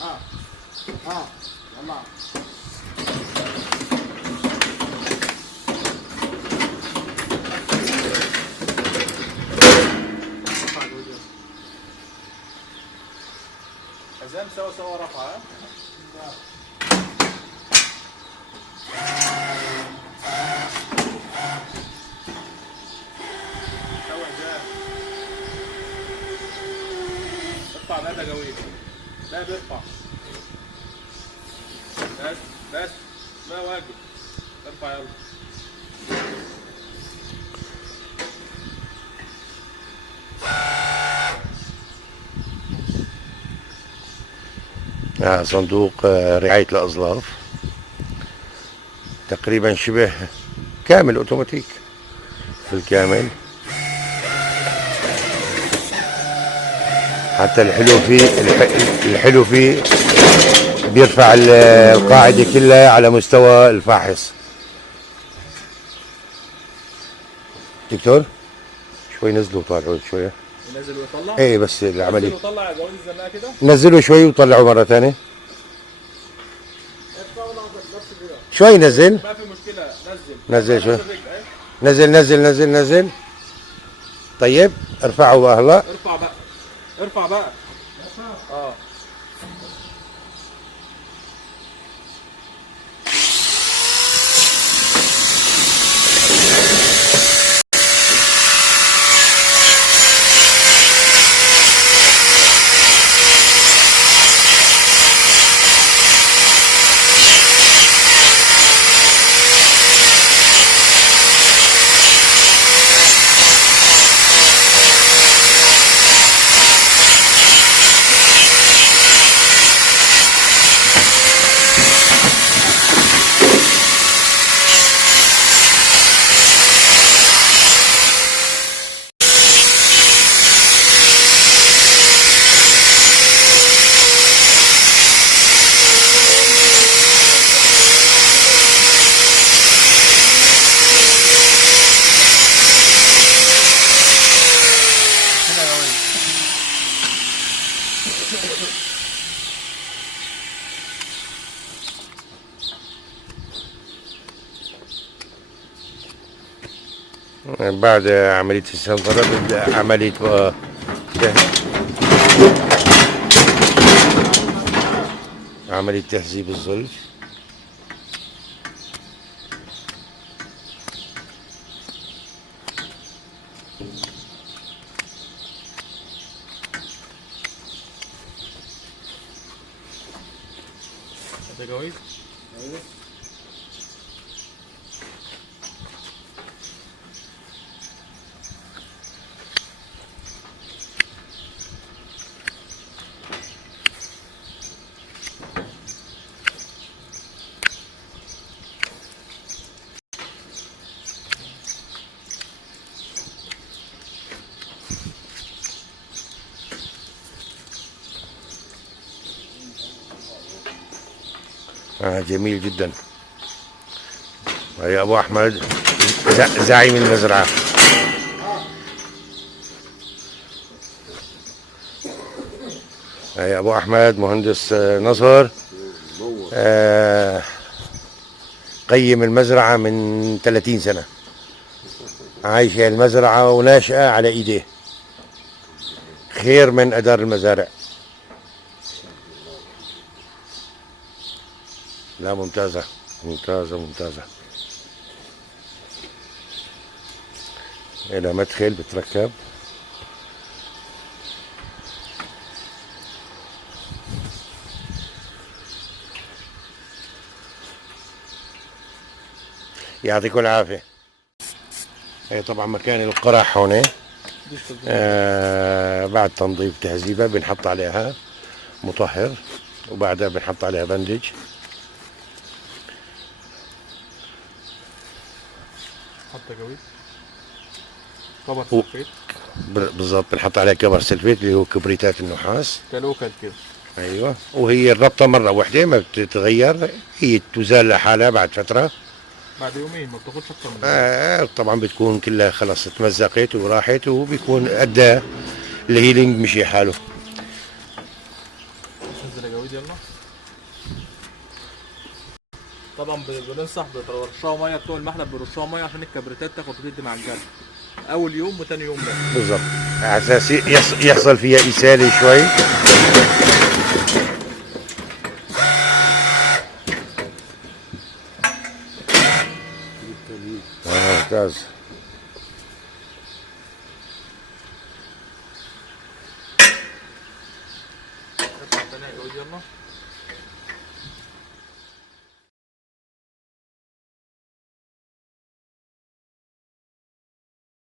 ها ها يلا. حزام سوا سوا رفعه. سوا حزام. ارفع بقى دجاويل. لا بيرفع. بس ما واجب. ارفع يلا. صندوق رعاية الأظلاف تقريبا شبه كامل اوتوماتيك بالكامل. حتى الحلو فيه بيرفع القاعدة كلها على مستوى الفاحص. دكتور شوي نزلوا وطلعوا شوية. ينزل ويطلع؟ ايه بس العملية. نزل وطلع جواز الزنقة كده؟ نزلوا شوي وطلعوا مرة ثانية. شوي نزل. ما في مشكلة نزل شوي. نزل. طيب ارفعوا بقى هلا. ارفع بقى. اه. بعد عملية السنطرة بدأ عملية عملية تهذيب الظلف. جواز؟ جميل جدا. يا ابو احمد زعيم المزرعه. يا ابو احمد مهندس نصر قيم المزرعه من 30 سنه، عايشه المزرعه وناشئه على ايديه، خير من ادار المزارع. لا ممتازة. إلى مدخل بتركب. يعطيكم العافية. هي طبعا مكان القرح هون. بعد تنظيف تهذيبها بنحط عليها مطهر، وبعدها بنحط عليها بندج. حط جويد كبر سلفيت. بالضبط بنحط عليها كبر سلفيت اللي هو كبريتات النحاس كلوكال كده. ايوه، وهي الربطه مره واحده ما بتتغير، هي تزال لحالها بعد فتره. بعد يومين ما بتاخدش اكتر من طبعا بتكون كلها خلص اتمزقت وراحت، وبيكون ادى الهيلينج مشي حاله. نزل جويد يلا. طبعا بننصح برشها ميه، بتوع المحلب بيرشوها ميه عشان الكبريتات تاخد وتدي مع الجلد اول يوم وتاني يوم بس. بالظبط، على اساس يحصل فيها اساله شوي. ممتاز. اطلع تاني يا جوز يلا.